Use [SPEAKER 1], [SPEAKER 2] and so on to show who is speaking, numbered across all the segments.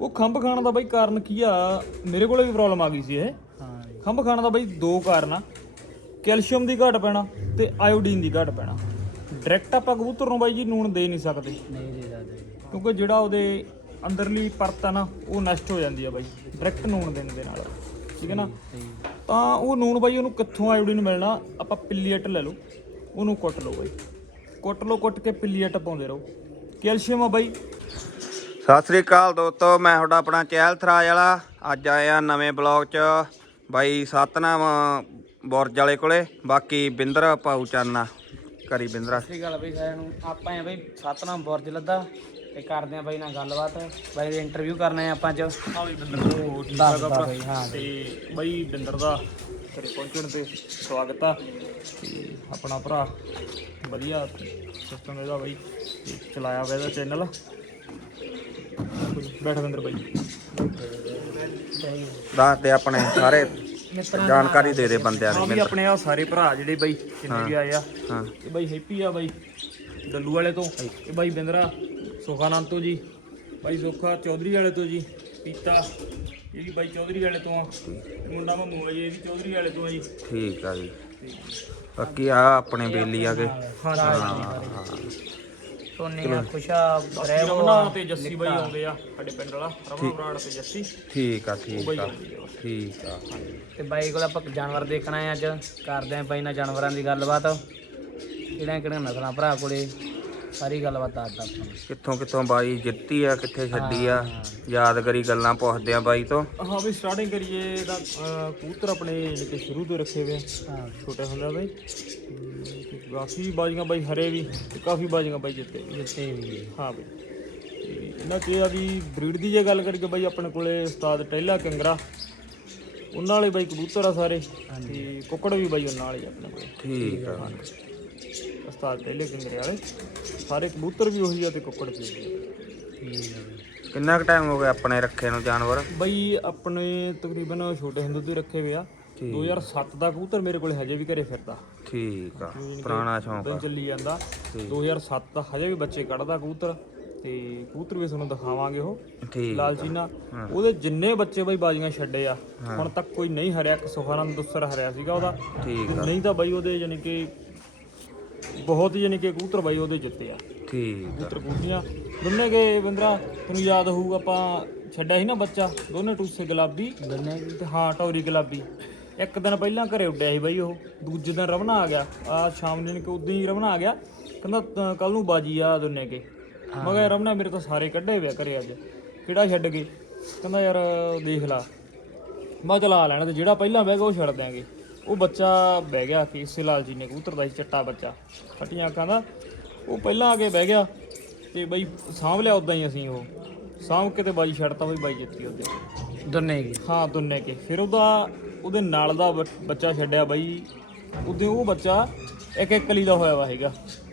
[SPEAKER 1] ਉਹ ਖੰਭ ਖਾਣ ਦਾ ਬਾਈ ਕਾਰਨ ਕੀ ਆ? ਮੇਰੇ ਕੋਲੇ ਵੀ ਪ੍ਰੋਬਲਮ ਆ ਗਈ ਸੀ ਇਹ।
[SPEAKER 2] ਹਾਂ
[SPEAKER 1] ਖੰਭ ਖਾਣ ਦਾ ਬਾਈ ਦੋ ਕਾਰਨ ਆ। ਕੈਲਸ਼ੀਅਮ ਦੀ ਘਾਟ ਪੈਣਾ ਤੇ ਆਇਓਡੀਨ ਦੀ ਘਾਟ ਪੈਣਾ। ਡਾਇਰੈਕਟ ਆਪਾਂ ਕਬੂਤਰ ਨੂੰ ਬਾਈ ਜੀ ਨੂਣ ਦੇ ਨਹੀਂ ਸਕਦੇ।
[SPEAKER 2] ਨਹੀਂ ਦੇ ਸਕਦੇ
[SPEAKER 1] ਕਿਉਂਕਿ ਜਿਹੜਾ ਉਹਦੇ ਅੰਦਰਲੀ ਪਰਤ ਆ ਨਾ ਉਹ ਨਸ਼ਟ ਹੋ ਜਾਂਦੀ ਆ ਬਾਈ। ਡਾਇਰੈਕਟ ਨੂਣ ਦੇਣ ਦੇ ਨਾਲ। ਠੀਕ ਹੈ ਨਾ? ਤਾਂ ਉਹ ਨੂਣ ਬਾਈ ਉਹਨੂੰ ਕਿੱਥੋਂ ਆਇਓਡੀਨ ਮਿਲਣਾ? ਆਪਾਂ ਪਿਲੀਅਟ ਲੈ ਲਓ। ਉਹਨੂੰ ਕੁੱਟ ਲਓ ਬਾਈ। ਕੁੱਟ ਲਓ ਕੁੱਟ ਕੇ ਪਿਲੀਅਟ ਪਾਉਂਦੇ ਰਹੋ। ਕੈਲਸ਼ੀਅਮ ਆ ਬਾਈ।
[SPEAKER 3] ਸਤਿ ਸ੍ਰੀ ਅਕਾਲ ਦੋਸਤੋ ਮੈਂ ਤੁਹਾਡਾ ਆਪਣਾ ਚਹਿਲ ਥਰਾਜ ਵਾਲਾ। ਅੱਜ ਆਇਆ ਨਵੇਂ ਬਲੌਗ 'ਚ ਬਾਈ ਸਤਨਾਮ ਬੁਰਜ ਵਾਲੇ ਕੋਲੇ ਬਾਕੀ ਬਿੰਦਰ ਪਾਉ ਚਾਨਾ ਕਰੀ ਬਿੰਦਰਾ।
[SPEAKER 2] ਸਹੀ ਗੱਲ ਬਈ ਸਾਰਿਆਂ ਨੂੰ। ਆਪਾਂ ਆ ਬਈ ਸਤਨਾਮ ਬੁਰਜ ਲੱਦਾ ਤੇ ਕਰਦੇ ਆ ਬਈ ਨਾਲ ਗੱਲਬਾਤ। ਬਾਈ ਦੇ ਇੰਟਰਵਿਊ ਕਰਨਾ ਹੈ ਆਪਾਂ ਅੱਜ।
[SPEAKER 1] ਹਾਲੀ ਬਿੰਦਰ ਉਹ ਠੀਕ
[SPEAKER 2] ਦੱਸ
[SPEAKER 1] ਠਾਕ ਆ
[SPEAKER 2] ਦਾ। ਬਾਈ, ਹਾਂ
[SPEAKER 1] ਤੇ ਬਾਈ ਬਿੰਦਰ ਦਾ ਪਹੁੰਚਣ ਤੇ ਸਵਾਗਤ ਆ। ਤੇ ਆਪਣਾ ਭਰਾ ਵਧੀਆ ਸਿਸਟਮ ਇਹਦਾ ਬਾਈ ਤੇ ਚਲਾਇਆ ਹੋਇਆ ਇਹਦਾ ਚੈਨਲ ਬੈਠ ਬਿੰਦਰ ਬਾਈ।
[SPEAKER 3] ਦੱਸ ਆਪਣੇ ਸਾਰੇ ਜਾਣਕਾਰੀ ਦੇ ਦੇ ਬੰਦਿਆਂ ਦੀ
[SPEAKER 1] ਵੀ ਆਪਣੇ ਆ ਸਾਰੇ ਭਰਾ ਜਿਹੜੇ ਬਾਈ ਜਿੰਨੇ ਵੀ ਆਏ ਆ।
[SPEAKER 3] ਹਾਂ।
[SPEAKER 1] ਇਹ ਬਾਈ ਹੈਪੀ ਆ ਬਾਈ ਡੱਲੂ ਵਾਲੇ ਤੋਂ। ਇਹ ਬਾਈ ਬਿੰਦਰਾ ਸੁਖਾਨੰਦ ਤੋਂ ਜੀ। ਬਾਈ ਸੁੱਖਾ ਚੌਧਰੀ ਵਾਲੇ ਤੋਂ ਜੀ ਪੀਤਾ। ਇਹ ਵੀ ਬਾਈ ਚੌਧਰੀ ਵਾਲੇ ਤੋਂ ਆ। ਇਹ ਮੁੰਡਾ ਮੰਮੂ ਆ ਜੀ ਇਹ ਵੀ ਚੌਧਰੀ ਵਾਲੇ ਤੋਂ ਆ ਜੀ।
[SPEAKER 3] ਠੀਕ ਆ ਜੀ। ਬਾਕੀ ਆ ਆਪਣੇ ਬੇਲੀ ਆ ਗਏ
[SPEAKER 1] ਹਾਂ।
[SPEAKER 2] ਸੋਨੀਆ ਖੁਸ਼ਾ
[SPEAKER 1] ਬਾਕੀ ਰਮਨਾ ਤੇ ਜੱਸੀ ਬਾਈ ਆਉਂਦੇ ਆ ਸਾਡੇ ਪਿੰਡ ਵਾਲਾ ਰਮਨਾ ਬਰਾੜ ਤੇ ਜੱਸੀ।
[SPEAKER 3] ਠੀਕ ਆ ਠੀਕ
[SPEAKER 1] ਬਾਈ
[SPEAKER 3] ਆ
[SPEAKER 1] ਆ
[SPEAKER 3] ਠੀਕ ਆ।
[SPEAKER 2] ਤੇ ਬਾਈ ਕੋਲ ਆਪਾਂ ਜਾਨਵਰ ਦੇਖਣਾ ਹੈ ਅੱਜ। ਕਰਦੇ ਆਂ ਬਾਈ ਨਾਲ ਜਾਨਵਰਾਂ ਦੀ ਗੱਲਬਾਤ। ਕਿਹੜੀਆਂ ਕਿਹੜੀਆਂ ਨਸਲਾਂ ਭਰਾ ਕੋਲੇ? ਸਾਰੀ ਗੱਲਬਾਤ ਦੱਸਦਾ ਆਪਾਂ ਨੂੰ।
[SPEAKER 3] ਕਿੱਥੋਂ ਕਿੱਥੋਂ ਬਾਈ ਜਿੱਤੀ ਆ ਕਿੱਥੇ ਛੱਡੀ ਆ? ਯਾਦਗਰੀ ਗੱਲਾਂ ਪੁੱਛਦੇ ਆ ਬਾਈ ਤੋਂ।
[SPEAKER 1] ਹਾਂ ਵੀ ਸਟਾਰਟਿੰਗ ਕਰੀਏ ਇਹਦਾ ਅਹ, ਕਬੂਤਰ ਆਪਣੇ ਜਿਹੜੇ ਸ਼ੁਰੂ ਤੋਂ ਰੱਖੇ ਹੋਏ ਆ।
[SPEAKER 2] ਹਾਂ।
[SPEAKER 1] ਛੋਟੇ ਹੁੰਦੇ ਬਾਈ। ਤੇ ਕਾਫੀ ਬਾਜੀਆਂ ਬਾਈ ਹਰੇ ਵੀ ਤੇ ਕਾਫੀ ਬਾਜੀਆਂ ਬਾਈ ਜਿੱਤੇ ਵੀ।
[SPEAKER 2] ਜਿੱਤੇ ਵੀ
[SPEAKER 1] ਹਾਂ ਬਈ। ਤੇ ਇਹਨਾਂ ਕੀ ਆ ਵੀ ਬਰੀਡ ਦੀ ਜੇ ਗੱਲ ਕਰੀਏ ਬਾਈ ਆਪਣੇ ਕੋਲੇ ਉਸਤਾਦ ਟੈਲਾ ਕੰਗਰਾ। ਉਹਨਾਂ ਵਾਲੇ ਬਾਈ ਕਬੂਤਰ ਆ ਸਾਰੇ। ਤੇ ਕੁੱਕੜ ਵੀ ਬਾਈ ਉਹਨਾਂ ਵਾਲੇ ਆ ਆਪਣੇ ਕੋਲੇ।
[SPEAKER 3] ਠੀਕ ਆ।
[SPEAKER 1] ਉਸਤਾਦ ਟੈਲੇ ਕੰਗਰੇ ਵਾਲੇ ਸਾਰੇ ਕਬੂਤਰ ਵੀ ਉਹੀ ਆ ਤੇ ਕੁੱਕੜ ਵੀ ਉਹੀ ਆ।
[SPEAKER 3] ਕਿੰਨਾ ਕੁ ਟਾਈਮ ਹੋ ਗਿਆ ਆਪਣੇ ਰੱਖੇ ਨੂੰ ਜਾਨਵਰ?
[SPEAKER 1] ਬਾਈ ਆਪਣੇ ਤਕਰੀਬਨ ਛੋਟੇ ਹੁੰਦੇ ਤੋਂ ਹੀ ਰੱਖੇ ਹੋਏ ਆ। 2007 ਦਾ ਕਬੂਤਰ ਮੇਰੇ ਕੋਲੇ ਹਜੇ ਵੀ ਘਰੇ ਫਿਰਦਾ।
[SPEAKER 3] ਠੀਕ ਆ ਪੁਰਾਣਾ ਸ਼ੌਂਕ
[SPEAKER 1] ਉਦੋਂ
[SPEAKER 3] ਆ
[SPEAKER 1] ਚੱਲੀ ਜਾਂਦਾ। 2007 ਦਾ ਹਜੇ ਵੀ ਬੱਚੇ ਕੱਢਦਾ ਕਬੂਤਰ ਤੇ ਕਬੂਤਰ ਵੀ ਤੁਹਾਨੂੰ ਦਿਖਾਵਾਂਗੇ ਉਹ।
[SPEAKER 3] ਠੀਕ
[SPEAKER 1] ਲਾਲਚੀਨਾ। ਉਹਦੇ ਜਿੰਨੇ ਬੱਚੇ ਬਾਈ ਬਾਜੀਆਂ ਛੱਡੇ ਆ ਹੁਣ ਤੱਕ ਕੋਈ ਨਹੀਂ ਹਰਿਆ ਇੱਕ ਸੁਖਾਨੰਦ ਦੁੱਸਰ ਹਰਿਆ ਸੀਗਾ ਉਹਦਾ।
[SPEAKER 3] ਠੀਕ
[SPEAKER 1] ਤੇ ਨਹੀਂ ਤਾਂ ਬਾਈ ਉਹਦੇ ਯਾਨੀ ਕਿ ਬਹੁਤ ਯਾਨੀ ਕਿ ਕਬੂਤਰ ਬਾਈ ਉਹਦੇ ਜਿੱਤੇ ਆ।
[SPEAKER 3] ਠੀਕ ਆ।
[SPEAKER 1] ਕਬੂਤਰ ਦੋਨੇ ਕੇ ਬਿੰਦਰਾ ਤੁਹਾਨੂੰ ਯਾਦ ਹੋਊ ਆਪਾਂ ਛੱਡਿਆ ਸੀ ਨਾ ਬੱਚਾ ਦੋਨੇ ਟੂਸੇ ਗੁਲਾਬੀ
[SPEAKER 2] ਦੋਨੇ
[SPEAKER 1] ਤੇ ਹਾਂ ਟੌਰੀ ਗੁਲਾਬੀ। ਇੱਕ ਦਿਨ ਪਹਿਲਾਂ ਘਰੇ ਉੱਡਿਆ ਸੀ ਬਾਈ ਉਹ ਦੂਜੇ ਦਿਨ ਰਵਣਾ ਆ ਗਿਆ। ਆ ਸ਼ਾਮ ਨੂੰ ਕਿ ਉਦੋਂ ਹੀ ਰਵਣਾ ਆ ਗਿਆ। ਕਹਿੰਦਾ ਕੱਲ ਨੂੰ ਬਾਜੀ ਆ ਦੋਨੇ ਕੇ। ਮੈਂ ਕਿਹਾ ਰਵਣਾ ਮੇਰੇ ਤਾਂ ਸਾਰੇ ਕੱਢੇ ਹੋਏ ਆ ਘਰੇ ਅੱਜ। ਕਿਹੜਾ ਛੱਡ ਗਏ? ਕਹਿੰਦਾ ਯਾਰ ਦੇਖ ਲਾ। ਮੈਂ ਚਲਾ ਲੈਣਾ ਤੇ ਜਿਹੜਾ ਪਹਿਲਾਂ ਬਹਿ ਗਿਆ ਉਹ ਛੱਡ ਦਿਆਂਗੇ। ਉਹ ਬੱਚਾ ਬਹਿ ਗਿਆ ਕੇਸੇ ਲਾਲ ਜੀ ਨੇ ਕਬੂਤਰ ਦਾ ਸੀ ਚੱਟਾ ਬੱਚਾ ਫਟੀਆਂ ਅੱਖਾਂ ਦਾ। ਉਹ ਪਹਿਲਾਂ ਆ ਕੇ ਬਹਿ ਗਿਆ ਤੇ ਬਾਈ ਸਾਂਭ ਲਿਆ ਉਦਾਂ ਹੀ ਅਸੀਂ ਉਹ। ਸਾਂਭ ਕੇ ਤੇ ਬਾਜੀ ਛੱਡਤਾ ਬਈ ਬਾਈ ਜਿੱਤੀ ਉਹਦੇ।
[SPEAKER 2] ਦੋਨੇ ਕੀ
[SPEAKER 1] ਹਾਂ ਦੁੰਨੇ ਕੇ। ਫਿਰ ਉਹਦਾ ਉਹਦੇ ਨਾਲ ਦਾ ਬੱਚਾ ਛੱਡਿਆ ਬਾਈ। ਉਹਦੇ ਉਹ ਬੱਚਾ ਇੱਕ ਇੱਕ ਕਲੀ ਦਾ ਹੋਇਆ ਵਾ ਹੈਗਾ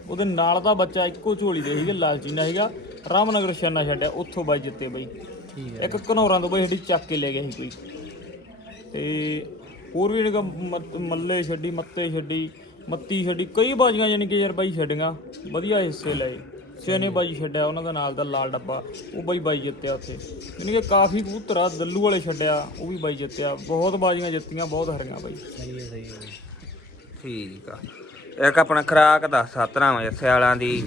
[SPEAKER 1] ਉਹਦੇ ਨਾਲ ਦਾ ਬੱਚਾ ਇੱਕੋ ਝੋਲੀ ਦੇ ਸੀਗੇ ਲਾਲਚੀਨਾ ਹੈਗਾ ਰਾਮਨਗਰ ਸ਼ਾਨਾ ਛੱਡਿਆ ਉੱਥੋਂ ਬਾਈ ਜਿੱਤੇ ਬਾਈ।
[SPEAKER 2] ਠੀਕ
[SPEAKER 1] ਇੱਕ ਘਨੌਰਾਂ ਤੋਂ ਬਾਈ ਸਾਡੀ ਚੱਕ ਕੇ ਲੈ ਗਿਆ ਸੀ ਕੋਈ। ਤੇ ਹੋਰ ਵੀ ਨਿਕਾ ਮੱਲੇ ਛੱਡੀ ਮੱਤੇ ਛੱਡੀ ਮੱਤੀ ਛੱਡੀ ਕਈ ਬਾਜੀਆਂ ਯਾਨੀ ਕਿ ਯਾਰ ਬਾਈ ਛੱਡੀਆਂ। ਵਧੀਆ ਹਿੱਸੇ ਲਏ। ਸਿਆਣੇ ਬਾਜੀ ਛੱਡਿਆ ਉਹਨਾਂ ਦਾ ਨਾਲ ਦਾ ਲਾਲ ਡੱਬਾ ਉਹ ਬਾਈ ਬਾਈ ਜਿੱਤਿਆ ਉੱਥੇ। ਯਾਨੀ ਕਿ ਕਾਫੀ ਕਬੂਤਰ ਆ ਦੱਲੂ ਵਾਲੇ ਛੱਡਿਆ ਉਹ ਵੀ ਬਾਈ ਜਿੱਤਿਆ। ਬਹੁਤ ਬਾਜੀਆਂ ਜਿੱਤੀਆਂ ਬਹੁਤ ਹਰੀਆਂ ਬਾਈ।
[SPEAKER 2] ਸਹੀ ਹੈ ਸਹੀ ਹੈ।
[SPEAKER 3] ਠੀਕ ਆ। ਇੱਕ ਆਪਣਾ ਖਰਾਕ ਦਾ ਸਤਨਾਮ ਜੱਸੇ ਵਾਲਾਂ ਦੀ।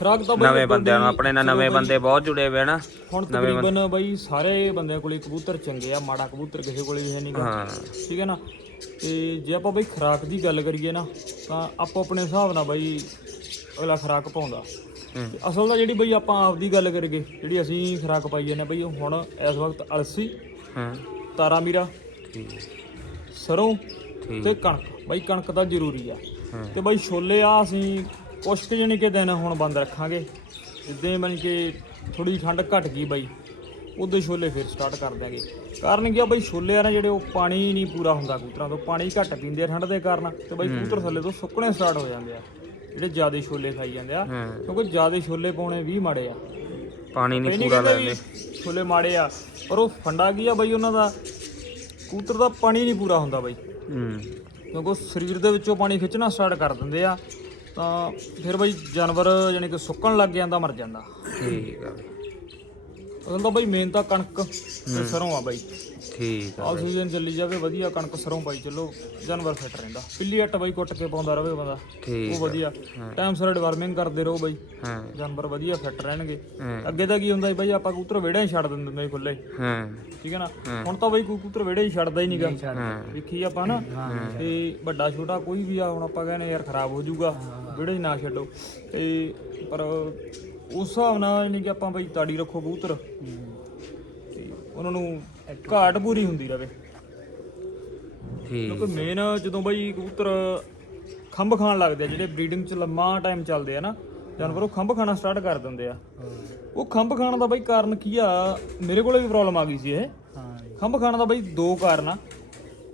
[SPEAKER 1] ਖਰਾਕ ਤਾਂ
[SPEAKER 3] ਨਵੇਂ ਬੰਦਿਆਂ ਨੂੰ ਆਪਣੇ ਨਾਲ ਨਵੇਂ ਬੰਦੇ ਬਹੁਤ ਜੁੜੇ ਹੋਏ ਨਾ।
[SPEAKER 1] ਹੁਣ ਤਕਰੀਬਨ ਬਾਈ ਸਾਰੇ ਬੰਦਿਆਂ ਕੋਲੇ ਕਬੂਤਰ ਚੰਗੇ ਆ ਮਾੜਾ ਕਬੂਤਰ ਕਿਸੇ ਕੋਲੇ ਵੀ ਹੈ ਨਹੀਂਗਾ
[SPEAKER 3] ਹਾਂ।
[SPEAKER 1] ਠੀਕ ਹੈ ਨਾ? ਤੇ ਜੇ ਆਪਾਂ ਬਈ ਖਰਾਕ ਦੀ ਗੱਲ ਕਰੀਏ ਨਾ ਤਾਂ ਆਪੋ ਆਪਣੇ ਹਿਸਾਬ ਨਾਲ ਬਈ ਅਗਲਾ ਖਰਾਕ ਪਾਉਂਦਾ। ਅਸਲ ਦਾ ਜਿਹੜੀ ਬਈ ਆਪਾਂ ਆਪਦੀ ਗੱਲ ਕਰੀਏ ਜਿਹੜੀ ਅਸੀਂ ਖਰਾਕ ਪਾਈ ਜਾਂਦੇ ਬਈ ਹੁਣ ਇਸ ਵਕਤ ਅਲਸੀ
[SPEAKER 3] ਹਾਂ।
[SPEAKER 1] ਤਾਰਾ ਮੀਰਾ ਸਰੋਂ ਤੇ ਕਣਕ। ਬਈ ਕਣਕ ਤਾਂ ਜ਼ਰੂਰੀ ਆ। ਤੇ ਬਈ ਛੋਲੇ ਆ ਅਸੀਂ ਕੁਛ ਕੁ ਜਾਣੀ ਕਿ ਦਿਨ ਹੁਣ ਬੰਦ ਰੱਖਾਂਗੇ। ਜਿੱਦਾਂ ਬਣ ਕੇ ਥੋੜੀ ਠੰਡ ਘਟ ਗਈ ਬਈ ਉਦੋਂ ਛੋਲੇ ਫਿਰ ਸਟਾਰਟ ਕਰ ਦਿਆਂਗੇ। ਕਾਰਨ ਕੀ ਆ ਬਈ ਛੋਲੇ ਆ ਨਾ ਜਿਹੜੇ ਉਹ ਪਾਣੀ ਨਹੀਂ ਪੂਰਾ ਹੁੰਦਾ ਕਬੂਤਰਾਂ ਤੋਂ ਪਾਣੀ ਘੱਟ ਪੀਂਦੇ ਆ ਠੰਡ ਦੇ ਕਾਰਨ। ਤੇ ਬਈ ਕਬੂਤਰ ਥੱਲੇ ਤੋਂ ਸੁੱਕਣੇ ਸਟਾਰਟ ਹੋ ਜਾਂਦੇ ਆ ਜਿਹੜੇ ਜ਼ਿਆਦੇ ਛੋਲੇ ਖਾਈ ਜਾਂਦੇ ਆ। ਕਿਉਂਕਿ ਜ਼ਿਆਦੇ ਛੋਲੇ ਪਾਉਣੇ ਵੀ ਮਾੜੇ ਆ।
[SPEAKER 3] ਪਾਣੀ ਨਹੀਂ ਪੂਰਾ ਲੈਂਦੇ।
[SPEAKER 1] ਛੋਲੇ ਮਾੜੇ ਆ ਪਰ ਉਹ ਫੰਡਾ ਕੀ ਆ ਬਈ ਉਹਨਾਂ ਦਾ? ਕਬੂਤਰ ਦਾ ਪਾਣੀ ਨਹੀਂ ਪੂਰਾ ਹੁੰਦਾ ਬਈ।
[SPEAKER 3] ਹੂੰ।
[SPEAKER 1] ਕਿਉਂਕਿ ਉਹ ਸਰੀਰ ਦੇ ਵਿੱਚੋਂ ਪਾਣੀ ਖਿੱਚਣਾ ਸਟਾਰਟ ਕਰ ਦਿੰਦੇ ਆ। ਤਾਂ ਫਿਰ ਬਈ ਜਾਨਵਰ ਯਾਨੀ ਕਿ ਸੁੱਕਣ ਲੱਗ ਜਾਂਦਾ ਮਰ ਜਾਂਦਾ।
[SPEAKER 3] ਠੀਕ ਆ
[SPEAKER 1] ਅਸਲ ਤਾਂ ਬਾਈ ਮੇਨ ਤਾਂ ਕਣਕ ਤੇ ਸਰੋਂ ਆ ਬਾਈ।
[SPEAKER 3] ਠੀਕ ਆ
[SPEAKER 1] ਆਲ ਸੀਜ਼ਨ ਚੱਲੀ ਜਾਵੇ ਵਧੀਆ ਕਣਕ ਸਰੋਂ ਪਾਈ ਚੱਲੋ ਜਾਨਵਰ ਫਿੱਟ ਰਹਿੰਦਾ। ਪਿੱਲੀ ਅੱਟ ਬਾਈ ਕੁੱਟ ਕੇ ਪਾਉਂਦਾ ਰਵੇ ਬੰਦਾ।
[SPEAKER 3] ਠੀਕ
[SPEAKER 1] ਉਹ ਵਧੀਆ। ਟਾਈਮ ਸਿਰ ਡਿਵਰਮਿੰਗ ਕਰਦੇ ਰਹੋ ਬਾਈ।
[SPEAKER 3] ਹਾਂ।
[SPEAKER 1] ਜਾਨਵਰ ਵਧੀਆ ਫਿੱਟ ਰਹਿਣਗੇ।
[SPEAKER 3] ਹਾਂ।
[SPEAKER 1] ਅੱਗੇ ਤਾਂ ਕੀ ਹੁੰਦਾ ਸੀ ਬਾਈ ਆਪਾਂ ਕਬੂਤਰ ਵਿਹੜੇ ਹੀ ਛੱਡ ਦਿੰਦੇ ਹੁੰਦੇ ਸੀ ਖੁੱਲੇ
[SPEAKER 3] ਹਾਂ।
[SPEAKER 1] ਠੀਕ ਹੈ ਨਾ? ਹੁਣ ਤਾਂ ਬਾਈ ਕੋਈ ਕਬੂਤਰ ਵਿਹੜੇ ਹੀ ਛੱਡਦਾ ਹੀ ਨਹੀਂਗਾ
[SPEAKER 3] ਹਾਂ।
[SPEAKER 1] ਵੇਖੀ ਆਪਾਂ ਨਾ ਤੇ ਵੱਡਾ ਛੋਟਾ ਕੋਈ ਵੀ ਆ ਹੁਣ ਆਪਾਂ ਕਹਿੰਦੇ ਯਾਰ ਖਰਾਬ ਹੋ ਜਾਊਗਾ। ਵਿਹੜੇ 'ਚ ਨਾ ਛੱਡੋ। ਤੇ ਪਰ ਉਸ ਹਿਸਾਬ ਨਾਲ ਯਾਨੀ ਕਿ ਆਪਾਂ ਬਈ ਤਾੜੀ ਰੱਖੋ ਕਬੂਤਰ। ਤੇ ਉਹਨਾਂ ਨੂੰ ਘਾਟ ਪੂਰੀ ਹੁੰਦੀ ਰਵੇ।
[SPEAKER 3] ਠੀਕ।
[SPEAKER 1] ਕਿਉਂਕਿ ਮੇਨ ਜਦੋਂ ਬਈ ਕਬੂਤਰ ਖੰਭ ਖਾਣ ਲੱਗਦੇ ਆ ਜਿਹੜੇ ਬਰੀਡਿੰਗ 'ਚ ਲੰਮਾ ਟਾਈਮ ਚੱਲਦੇ ਆ ਨਾ ਜਾਨਵਰ ਉਹ ਖੰਭ ਖਾਣਾ ਸਟਾਰਟ ਕਰ ਦਿੰਦੇ ਆ। ਉਹ ਖੰਭ ਖਾਣ ਦਾ ਬਈ ਕਾਰਨ ਕੀ ਆ ਮੇਰੇ ਕੋਲੇ ਵੀ ਪ੍ਰੋਬਲਮ ਆ ਗਈ ਸੀ ਇਹ।
[SPEAKER 2] ਹਾਂ ਜੀ।
[SPEAKER 1] ਖੰਭ ਖਾਣ ਦਾ ਬਈ ਦੋ ਕਾਰਨ ਆ।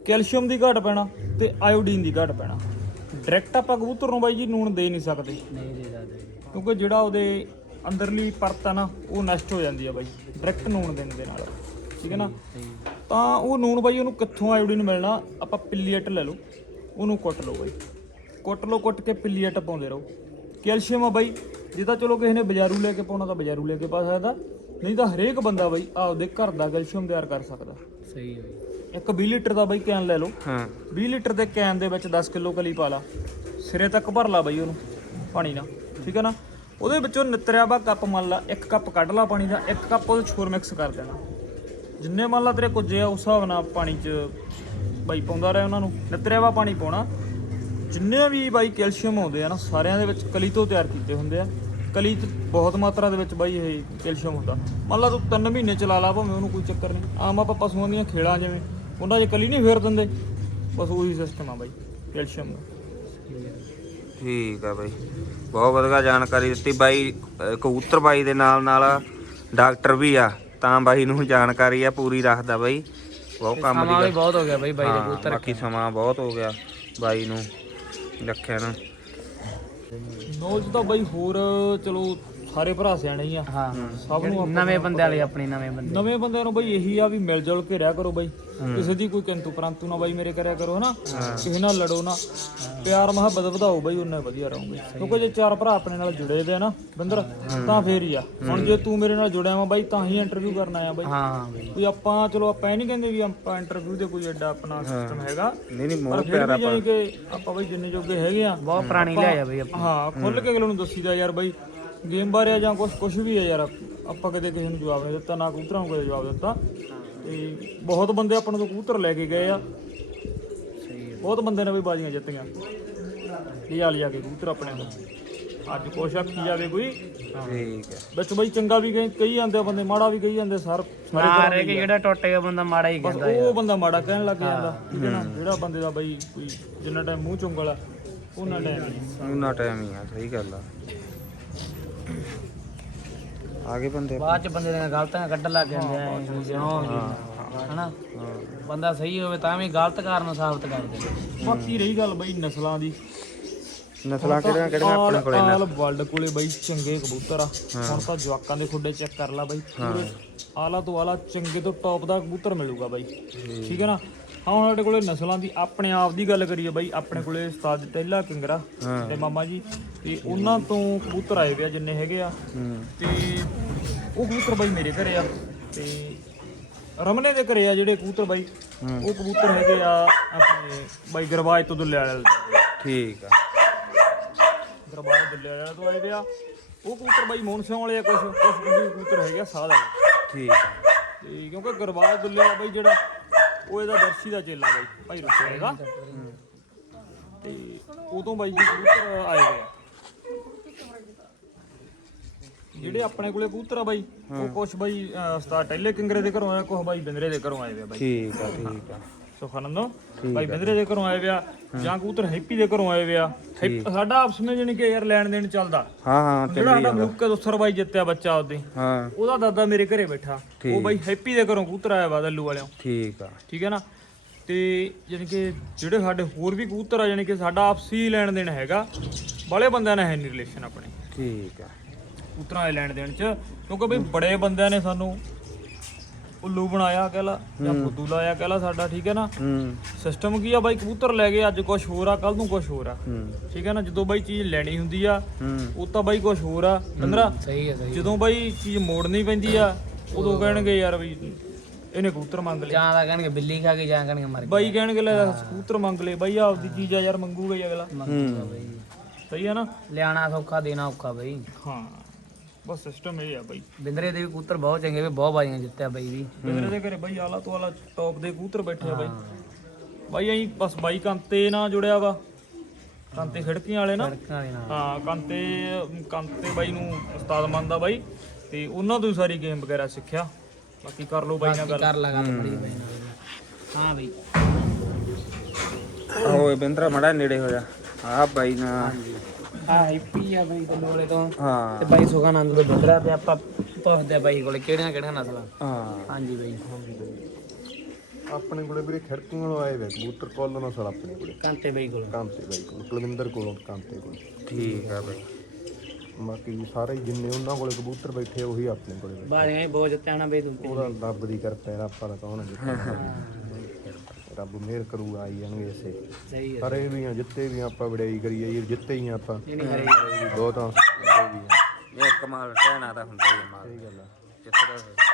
[SPEAKER 1] ਕੈਲਸ਼ੀਅਮ ਦੀ ਘਾਟ ਪੈਣਾ ਤੇ ਆਇਓਡੀਨ ਦੀ ਘਾਟ ਪੈਣਾ। ਡਾਇਰੈਕਟ ਆਪਾਂ ਕਬੂਤਰ ਨੂੰ ਬਾਈ ਜੀ ਨੂਣ ਦੇ ਨਹੀਂ ਸਕਦੇ।
[SPEAKER 2] ਨਹੀਂ ਦੇ ਸਕਦੇ।
[SPEAKER 1] ਕਿਉਂਕਿ ਜਿਹੜਾ ਉਹਦੇ ਅੰਦਰਲੀ ਪਰਤ ਆ ਨਾ ਉਹ ਨਸ਼ਟ ਹੋ ਜਾਂਦੀ ਆ ਬਾਈ ਡਾਇਰੈਕਟ ਨੂਣ ਦੇਣ ਦੇ ਨਾਲ ਠੀਕ ਹੈ ਨਾ? ਤਾਂ ਉਹ ਨੂਣ ਬਾਈ ਉਹਨੂੰ ਕਿੱਥੋਂ ਆਇਓਡੀਨ ਮਿਲਣਾ? ਆਪਾਂ ਪਿੱਲੀਅਟ ਲੈ ਲਓ ਉਹਨੂੰ ਕੁੱਟ ਲਓ ਬਾਈ। ਕੁੱਟ ਲਓ ਕੁੱਟ ਕੇ ਪਿੱਲੀਅਟ ਪਾਉਂਦੇ ਰਹੋ। ਕੈਲਸ਼ੀਅਮ ਆ ਬਾਈ ਜੇ ਤਾਂ ਚਲੋ ਕਿਸੇ ਨੇ ਬਾਜ਼ਾਰੂ ਲੈ ਕੇ ਪਾਉਣਾ ਤਾਂ ਬਾਜ਼ਾਰੂ ਲੈ ਕੇ ਪਾ ਸਕਦਾ ਨਹੀਂ ਤਾਂ ਹਰੇਕ ਬੰਦਾ ਬਾਈ ਆਪਦੇ ਘਰ ਦਾ ਕੈਲਸ਼ੀਅਮ ਤਿਆਰ ਕਰ ਸਕਦਾ।
[SPEAKER 2] ਸਹੀ ਹੈ
[SPEAKER 1] ਇੱਕ 20 ਲੀਟਰ ਦਾ ਬਾਈ ਕੈਨ ਲੈ ਲਓ।
[SPEAKER 3] ਹਾਂ।
[SPEAKER 1] 20 ਲੀਟਰ ਦੇ ਕੈਨ ਦੇ ਵਿੱਚ 10 ਕਿਲੋ ਕਲੀ ਪਾ ਲਾ। ਸਿਰੇ ਤੱਕ ਭਰ ਲਾ ਬਾਈ ਉਹਨੂੰ ਪਾਣੀ ਨਾਲ ਠੀਕ ਹੈ ਨਾ? ਉਹਦੇ ਵਿੱਚੋਂ ਨਿਤਰਿਆ ਵਾ ਕੱਪ ਮੰਨ ਲਾ, ਇੱਕ ਕੱਪ ਕੱਢ ਲਾ ਪਾਣੀ ਦਾ, ਇੱਕ ਕੱਪ ਉਹਦੇ 'ਚ ਹੋਰ ਮਿਕਸ ਕਰ ਦੇਣਾ। ਜਿੰਨੇ ਮੰਨ ਲਾ ਤੇਰੇ ਕੁਝੇ ਆ, ਉਸ ਹਿਸਾਬ ਨਾਲ ਪਾਣੀ 'ਚ ਬਾਈ ਪਾਉਂਦਾ ਰਿਹਾ ਉਹਨਾਂ ਨੂੰ। ਨਿਤਰਿਆ ਵਾ ਪਾਣੀ ਪਾਉਣਾ। ਜਿੰਨੇ ਵੀ ਬਾਈ ਕੈਲਸ਼ੀਅਮ ਆਉਂਦੇ ਆ ਨਾ, ਸਾਰਿਆਂ ਦੇ ਵਿੱਚ ਕਲੀ ਤੋਂ ਤਿਆਰ ਕੀਤੇ ਹੁੰਦੇ ਆ। ਕਲੀ 'ਚ ਬਹੁਤ ਮਾਤਰਾ ਦੇ ਵਿੱਚ ਬਾਈ ਇਹ ਕੈਲਸ਼ੀਅਮ ਹੁੰਦਾ। ਮੰਨ ਲਾ ਤੂੰ 3 ਮਹੀਨੇ ਚਲਾ ਲਾ ਭਾਵੇਂ ਉਹਨੂੰ ਕੋਈ ਚੱਕਰ ਨਹੀਂ। ਆਮ ਆਪਾਂ ਪਸ਼ੂਆਂ ਦੀਆਂ ਖੇਲਾਂ ਜਿਵੇਂ, ਉਹਨਾਂ 'ਚ ਕਲੀ ਨਹੀਂ ਫੇਰ ਦਿੰਦੇ। ਬਸ ਉਹੀ ਸਿਸਟਮ ਆ ਬਾਈ, ਕੈਲਸ਼ੀਅਮ ਦਾ।
[SPEAKER 3] ਠੀਕ ਆ ਬਾਈ। ਬਹੁਤ ਵਧੀਆ ਜਾਣਕਾਰੀ ਦਿੱਤੀ ਬਾਈ ਕਬੂਤਰ ਬਾਈ ਦੇ ਨਾਲ ਨਾਲ ਡਾਕਟਰ ਵੀ ਆ ਤਾਂ ਬਾਈ ਨੂੰ ਜਾਣਕਾਰੀ ਆ ਪੂਰੀ ਰੱਖਦਾ ਬਾਈ। ਬਹੁਤ ਕੰਮ ਦੀ
[SPEAKER 2] ਸਮਾਂ ਵੀ ਬਹੁਤ ਹੋ ਗਿਆ ਬਈ ਬਾਈ ਦੇ ਕਬੂਤਰ।
[SPEAKER 3] ਬਾਕੀ ਸਮਾਂ ਬਹੁਤ ਹੋ ਗਿਆ ਬਾਈ ਨੂੰ। ਰੱਖਿਆ ਨੂੰ।
[SPEAKER 1] ਨੌਲੇਜ ਤਾਂ ਬਾਈ ਹੋਰ ਚਲੋ ਸਾਰੇ ਭਰਾ ਸਿਆਣੇ ਹੀ ਆ।
[SPEAKER 2] ਹਾਂ।
[SPEAKER 1] ਸਭ ਨੂੰ ਆਪਾਂ
[SPEAKER 2] ਨਵੇਂ ਬੰਦੇ ਵਾਲੇ ਆਪਣੇ ਨਵੇਂ ਬੰਦੇ।
[SPEAKER 1] ਨਵੇਂ ਬੰਦਿਆਂ ਨੂੰ ਬਾਈ ਇਹੀ ਆ ਵੀ ਮਿਲ ਜੁਲ ਕੇ ਰਿਹਾ ਕਰੋ ਬਾਈ। ਕਿਸੇ ਦੀ ਕੋਈ ਕਿੰਤੂ ਪਰੰਤੂ ਨਾ ਬਾਈ ਮੇਰੇ ਕਰਿਆ ਕਰੋ ਹਨਾ। ਕਿਸੇ ਨਾਲ ਲੜੋ ਨਾ। ਪਿਆਰ ਮੁਹੱਬਤ ਵਧਾਓ ਬਾਈ ਉਹਨੇ ਵਧੀਆ ਰਹੋਗੇ। ਕਿਉਂਕਿ ਜੇ ਚਾਰ ਭਰਾ ਆਪਣੇ ਨਾਲ ਜੁੜੇ ਦੇ ਆ ਨਾ ਬਿੰਦਰ ਤਾਂ ਫੇਰ ਹੀ ਆ। ਹੁਣ ਜੇ ਤੂੰ ਮੇਰੇ ਨਾਲ ਜੁੜਿਆ ਵਾ ਬਾਈ ਤਾਂ ਹੀ ਇੰਟਰਵਿਊ ਕਰਨ ਆਇਆ ਬਾਈ।
[SPEAKER 2] ਹਾਂ ਹਾਂ ਬਈ।
[SPEAKER 1] ਵੀ ਆਪਾਂ ਚਲੋ ਆਪਾਂ ਇਹ ਨਹੀਂ ਕਹਿੰਦੇ ਵੀ ਆਪਾਂ ਇੰਟਰਵਿਊ ਦੇ ਕੋਈ ਐਡਾ ਆਪਣਾ ਸਿਸਟਮ ਹੈਗਾ।
[SPEAKER 3] ਨਹੀਂ ਨਹੀਂ
[SPEAKER 1] ਪਰ
[SPEAKER 3] ਮੋਹ
[SPEAKER 1] ਫਿਰ ਵੀ ਜਾਣੀ ਕਿ ਆਪਾਂ ਬਾਈ ਜਿੰਨੇ ਜੋਗੇ ਹੈਗੇ ਆ
[SPEAKER 2] ਬਹੁਤ ਪੁਰਾਣੀ ਲਿਆਇਆ ਬਈ ਆਪਾਂ।
[SPEAKER 1] ਹਾਂ ਖੁੱਲ ਕੇ ਅਗਲੇ ਨੂੰ ਦੱਸੀਦਾ ਯਾਰ ਬਾਈ ਗੇਮ ਬਾਰੇ ਆ ਜਾਂ ਕੁਝ ਕੁਝ ਵੀ ਹੈ ਯਾਰ ਆਪਾਂ ਕਦੇ ਕਿਸੇ ਨੂੰ ਜਵਾਬ ਨਹੀਂ ਦਿੱਤਾ ਨਾ ਕਬੂਤਰਾਂ ਨੂੰ ਕਦੇ ਜਵਾਬ ਦਿੱਤਾ। ਤੇ ਬਹੁਤ ਬੰਦੇ ਆਪਣੇ ਤੋਂ ਕਬੂਤਰ ਲੈ ਕੇ ਗਏ ਆ। ਬਹੁਤ ਬੰਦੇ ਨੇ ਵੀ ਬਾਜ਼ੀਆਂ ਜਿੱਤੀਆਂ। ਲਿਆ ਲਿਆ ਕੇ ਕਬੂਤਰ ਆਪਣੇ ਨੂੰ ਅੱਜ ਕੁਛ ਆਖੀ ਜਾਵੇ ਕੋਈ।
[SPEAKER 3] ਠੀਕ ਹੈ।
[SPEAKER 1] ਵਿੱਚ ਬਾਈ ਚੰਗਾ ਵੀ ਕਹੀ ਕਹੀ ਜਾਂਦੇ ਆ ਬੰਦੇ ਮਾੜਾ ਵੀ ਕਹੀ ਜਾਂਦੇ ਸਰ ਸਾਰੇ
[SPEAKER 2] ਨਾ ਰਹਿ ਕੇ ਜਿਹੜਾ ਟੁੱਟ ਗਿਆ ਬੰਦਾ ਮਾੜਾ ਹੀ
[SPEAKER 1] ਬਸ
[SPEAKER 2] ਕਹਿੰਦਾ
[SPEAKER 1] ਉਹ ਬੰਦਾ ਮਾੜਾ ਕਹਿਣ ਲੱਗ ਜਾਂਦਾ। ਠੀਕ ਹੈ ਨਾ? ਜਿਹੜਾ ਬੰਦੇ ਦਾ ਬਾਈ ਕੋਈ ਜਿੰਨਾ ਟਾਈਮ ਮੂੰਹ ਚੁੰਗਲ ਆ ਉਹਨਾਂ ਟਾਈਮ ਨਹੀਂ।
[SPEAKER 3] ਉਹਨਾਂ ਟਾਈਮ ਹੀ ਆ ਸਹੀ ਗੱਲ ਆ। ਆਗੇ ਬੰਦੇ
[SPEAKER 2] ਬਾਅਦ ਚ ਬੰਦੇ ਦੀਆਂ ਗਲਤੀਆਂ ਕੱਢਣ ਲੱਗ ਜਾਂਦੇ ਆ ਜਿਉਂ ਹਨਾ? ਬੰਦਾ ਸਹੀ ਹੋਵੇ ਤਾਂ ਵੀ ਗਲਤ ਕਾਰਨ ਸਾਬਤ ਕਰ ਦਿੰਦੇ।
[SPEAKER 1] ਬਾਕੀ ਰਹੀ ਗੱਲ ਬਈ ਨਸਲਾਂ ਦੀ।
[SPEAKER 3] ਨਸਲਾਂ ਕਿਹੜੀਆਂ ਕਿਹੜੀਆਂ ਆਪਣੇ ਕੋਲੇ
[SPEAKER 1] ਆਲ ਵਰਲਡ ਕੋਲੇ ਬਈ ਚੰਗੇ ਕਬੂਤਰ ਆ। ਹੁਣ ਤਾਂ ਜਵਾਕਾਂ ਦੇ ਖੁੱਡੇ ਚੈੱਕ ਕਰ ਲਾ ਬਈ। ਆਲਾ ਤੋਂ ਆਲਾ ਚੰਗੇ ਤੋਂ ਟੌਪ ਦਾ ਕਬੂਤਰ ਮਿਲੂਗਾ ਬਾਈ। ਠੀਕ ਹੈ ਨਾ? ਹਾਂ ਹੁਣ ਸਾਡੇ ਕੋਲੇ ਨਸਲਾਂ ਦੀ ਆਪਣੇ ਆਪ ਦੀ ਗੱਲ ਕਰੀਏ ਬਾਈ ਆਪਣੇ ਕੋਲੇ ਉਸਤਾਦ ਟੈਲਾ ਕਿੰਗਰਾ ਤੇ ਮਾਮਾ ਜੀ ਤੇ ਉਹਨਾਂ ਤੋਂ ਕਬੂਤਰ ਆਏ ਵੇ ਆ ਜਿੰਨੇ ਹੈਗੇ ਆ। ਤੇ ਉਹ ਕਬੂਤਰ ਬਾਈ ਮੇਰੇ ਘਰੇ ਆ ਤੇ ਰਮਨੇ ਦੇ ਘਰੇ ਆ ਜਿਹੜੇ ਕਬੂਤਰ ਬਾਈ। ਉਹ ਕਬੂਤਰ ਹੈਗੇ ਆ ਆਪਣੇ ਬਾਈ ਗਰਵਾਜ ਤੋਂ ਦੁੱਲੇ ਵਾਲੇ।
[SPEAKER 3] ਠੀਕ ਆ।
[SPEAKER 1] ਦਰਬਾਰ ਦੁੱਲੇ ਵਾਲੇ ਤੋਂ ਆਏ ਵੇ ਆ। ਉਹ ਕਬੂਤਰ ਬਾਈ ਮੋਹਨ ਸਿੰਘ ਵਾਲੇ ਆ ਕੁਝ ਕੁਝ ਕਬੂਤਰ ਹੈਗੇ ਆ ਸਾਧ ਵਾਲੇ।
[SPEAKER 3] ਠੀਕ ਆ।
[SPEAKER 1] ਤੇ ਕਿਉਂਕਿ ਗਰਵਾਜ ਦੁੱਲੇ ਵਾਲਾ ਬਾਈ ਜਿਹੜਾ ਉਹ ਇਹਦਾ ਦਰਸ਼ੀ ਦਾ ਚੇਲਾ ਬਾਈ ਭਾਈ ਹੈਗਾ। ਤੇ ਉਦੋਂ ਬਾਈ ਜੀ ਕਬੂਤਰ ਆਏ ਆ। ਜਿਹੜੇ ਆਪਣੇ ਕੋਲੇ ਕਬੂਤਰ ਆ ਬਾਈ ਉਹ ਕੁਛ ਬਾਈ ਉਸਤਾਦ ਟੈਲੇ ਕਿੰਗਰੇ ਦੇ ਘਰੋਂ ਆਇਆ ਕੁਛ ਬਾਈ ਬਿੰਦਰੇ ਦੇ ਘਰੋਂ ਆਏ ਵੇ ਆ ਬਾਈ।
[SPEAKER 3] ਠੀਕ ਆ ਠੀਕ ਆ।
[SPEAKER 1] ਸੁਖਾਨੰਦੋ ਬਾਈ ਬਿੰਦਰੇ ਦੇ ਘਰੋਂ ਆਏ ਵੇ ਆ ਜਾਂ ਕਬੂਤਰ ਹੈਪੀ ਦੇ ਘਰੋਂ ਆਏ ਵੇ ਆ। ਹੈਪ- ਸਾਡਾ ਆਪਸ ਵਿੱਚ ਜਾਣੀ ਕਿ ਯਾਰ ਲੈਣ ਦੇਣ ਚੱਲਦਾ।
[SPEAKER 3] ਹਾਂ ਹਾਂ
[SPEAKER 1] ਜਿਹੜਾ ਸਾਡਾ ਦੋਸਰ ਬਾਈ ਜਿੱਤਿਆ ਬੱਚਾ ਉਹਦੇ।
[SPEAKER 3] ਹਾਂ।
[SPEAKER 1] ਉਹਦਾ ਦਾਦਾ ਮੇਰੇ ਘਰੇ ਬੈਠਾ। ਉਹ ਬਾਈ ਹੈਪੀ ਦੇ ਘਰੋਂ ਕਬੂਤਰ ਆਇਆ ਵਾ ਦੱਲੂ ਵਾਲਿਆਂ।
[SPEAKER 3] ਠੀਕ ਆ।
[SPEAKER 1] ਠੀਕ ਹੈ ਨਾ? ਤੇ ਜਾਣੀ ਕਿ ਜਿਹੜੇ ਸਾਡੇ ਹੋਰ ਵੀ ਕਬੂਤਰ ਆ ਜਾਣੀ ਕਿ ਸਾਡਾ ਆਪਸੀ ਲੈਣ ਦੇਣ ਹੈਗਾ ਬਾਲੇ ਬੰਦਿਆਂ ਨਾਲ ਹੈ ਨਹੀਂ ਰਿਲੇਸ਼ਨ ਆਪਣੇ।
[SPEAKER 3] ਠੀਕ ਆ।
[SPEAKER 1] ਕਬੂਤਰਾਂ ਦੇ ਲੈਣ ਦੇਣ ਚ ਕਿਉਂਕਿ ਬਈ ਬੜੇ ਬੰਦਿਆਂ ਨੇ ਸਾਨੂੰ ਉੱਲੂ ਬਣਾਇਆ ਕਹਿ ਲਾ ਜਾਂ ਫੁੱਦੂ ਲਾਇਆ ਕਹਿ ਲਾ ਸਾਡਾ ਠੀਕ ਹੈ ਨਾ?
[SPEAKER 3] ਹੂੰ।
[SPEAKER 1] ਸਿਸਟਮ ਕੀ ਆ ਬਾਈ? ਕਬੂਤਰ ਲੈ ਗਏ ਅੱਜ ਕੁਝ ਹੋਰ ਆ ਕੱਲ ਨੂੰ ਕੁਝ ਹੋਰ ਆ।
[SPEAKER 3] ਹੂੰ।
[SPEAKER 1] ਠੀਕ ਹੈ ਨਾ? ਜਦੋਂ ਬਾਈ ਚੀਜ਼ ਲੈਣੀ ਹੁੰਦੀ ਆ
[SPEAKER 3] ਹੂੰ।
[SPEAKER 1] ਉਹ ਤਾਂ ਬਾਈ ਕੁਝ ਹੋਰ ਆ ਪੰਦਰਾ।
[SPEAKER 2] ਸਹੀ ਹੈ ਸਹੀ
[SPEAKER 1] ਜਦੋਂ ਬਾਈ ਚੀਜ਼ ਮੋੜਨੀ ਪੈਂਦੀ ਆ ਉਦੋਂ ਕਹਿਣਗੇ ਯਾਰ ਬਈ ਇਹਨੇ ਕਬੂਤਰ ਮੰਗ ਲਏ।
[SPEAKER 2] ਜਾਂ ਤਾਂ ਕਹਿਣਗੇ ਬਿੱਲੀ ਖਾ ਕੇ ਜਾਂ ਕਹਿਣਗੇ ਮਰ
[SPEAKER 1] ਬਾਈ ਕਹਿਣਗੇ ਲੈ ਕਬੂਤਰ ਮੰਗ ਲਏ ਬਾਈ ਆਪਦੀ ਚੀਜ਼ ਆ ਯਾਰ ਮੰਗੂਗਾ ਹੀ ਅਗਲਾ।
[SPEAKER 2] ਗਿਆ ਬਈ।
[SPEAKER 1] ਸਹੀ ਆ ਨਾ?
[SPEAKER 2] ਲਿਆਣਾ ਸੌਖਾ ਦੇਣਾ ਔਖਾ ਬਈ।
[SPEAKER 1] ਹਾਂ। ਬਸ ਸਿਸਟਮ ਇਹ ਆ ਬਾਈ।
[SPEAKER 2] ਬਿੰਦਰੇ ਦੇ ਵੀ ਕਬੂਤਰ ਬਹੁਤ ਚੰਗੇ ਵੀ ਬਹੁਤ ਬਾਜੀਆਂ ਜਿੱਤਿਆ ਬਈ ਵੀ।
[SPEAKER 1] ਬਿੰਦਰੇ ਦੇ ਘਰੇ ਬਾਈ ਆਲਾ ਤੋਂ ਆਲਾ ਟੌਪ ਦੇ ਕਬੂਤਰ ਬੈਠੇ ਆ ਬਾਈ। ਬਾਈ ਐਂ ਬਸ ਬਾਈ ਕੰਤੇ ਨਾਲ ਜੁੜਿਆ ਵਾ। ਕੰਤੇ ਖਿੜਕੀਆਂ ਵਾਲੇ ਨਾ। ਹਾਂ ਕੰਤੇ ਕੰਤੇ ਬਾਈ ਨੂੰ ਉਸਤਾਦ ਮੰਨਦਾ ਬਾਈ। ਤੇ ਉਹਨਾਂ ਤੋਂ ਹੀ ਸਾਰੀ ਗੇਮ ਵਗੈਰਾ ਸਿੱਖਿਆ। ਬਾਕੀ ਕਰ ਲਓ ਬਾਈ ਨਾਲ ਗੱਲ
[SPEAKER 2] ਕਰ ਲਗਾ ਬੜੀ ਬਈ। ਹਾਂ। ਬਈ।
[SPEAKER 3] ਓਏ ਬਿੰਦਰਾ ਮੜਾ ਨੇੜੇ ਹੋ ਜਾ। ਆ ਬਾਈ ਨਾ
[SPEAKER 2] ਹਾਂ ਹੈਪੀ ਆ ਬਈ ਤੇ ਲੋਲੇ ਤੋਂ।
[SPEAKER 3] ਹਾਂ।
[SPEAKER 2] ਤੇ ਬਾਈ ਸੁਖਾਨੰਦ ਦੇ ਬਿੰਦਰਾ ਤੇ ਆਪਾਂ ਪੁੱਛਦੇ ਆ ਬਾਈ ਕੋਲੇ ਕਿਹੜੀਆਂ ਕਿਹੜੀਆਂ ਨਸਲਾਂ।
[SPEAKER 3] ਹਾਂ।
[SPEAKER 2] ਹਾਂਜੀ ਬਈ।
[SPEAKER 4] ਆਪਣੇ ਕੋਲੇ ਵੀਰੇ ਖੜਕੀਆਂ ਵਾਲੋ ਆਏ ਵੇ ਕਬੂਤਰ ਕੋਲੋਂ ਨਸਲ ਆਪਣੇ ਕੋਲੇ।
[SPEAKER 2] ਕਾਂਤੇ ਬਾਈ ਕੋਲ।
[SPEAKER 4] ਕਾਂਤੇ ਬਾਈ ਕੋਲ ਕੁਲਵਿੰਦਰ ਕੋਲੋਂ ਕਾਂਤੇ ਕੋਲ।
[SPEAKER 3] ਠੀਕ ਆ ਬਾਈ।
[SPEAKER 4] ਬਾਕੀ ਸਾਰੇ ਹੀ ਜਿੰਨੇ ਉਹਨਾਂ ਕੋਲੇ ਕਬੂਤਰ ਬੈਠੇ ਉਹੀ ਆਪਣੇ ਕੋਲੇ
[SPEAKER 2] ਵੀ ਬਹੁਤ ਜਿੱਤਿਆ ਨਾ ਬਈ ਤੂੰ।
[SPEAKER 4] ਉਹਦਾ ਰੱਬ ਦੀ ਕਿਰਪਾ ਹੈ ਆਪਾਂ ਦਾ ਕੌਣ ਜਿੱਤਿਆ ਰੱਬ ਮਿਹਰ ਕਰੂਗਾ ਆਈ ਜਾਣਗੇ ਇਸੇ।
[SPEAKER 2] ਸਹੀ ਹੈ
[SPEAKER 4] ਵੀ ਆ ਜਿੱਤੇ ਵੀ ਆਪਾਂ ਵਡਿਆਈ ਕਰੀਏ ਜੀ ਜਿੱਤੇ ਹੀ ਆ ਆਪਾਂ। ਬਹੁਤ ਆ। ਜਿੱਤੇ ਵੀ ਆ।
[SPEAKER 3] ਇਹ ਕਮਾਲ ਕਹਿਣਾ ਤਾਂ ਹੁੰਦਾ ਹੀ ਮਾਲ।
[SPEAKER 4] ਸਹੀ ਗੱਲ ਆ।
[SPEAKER 3] ਜਿੱਤਦਾ ਹੋਇਆ।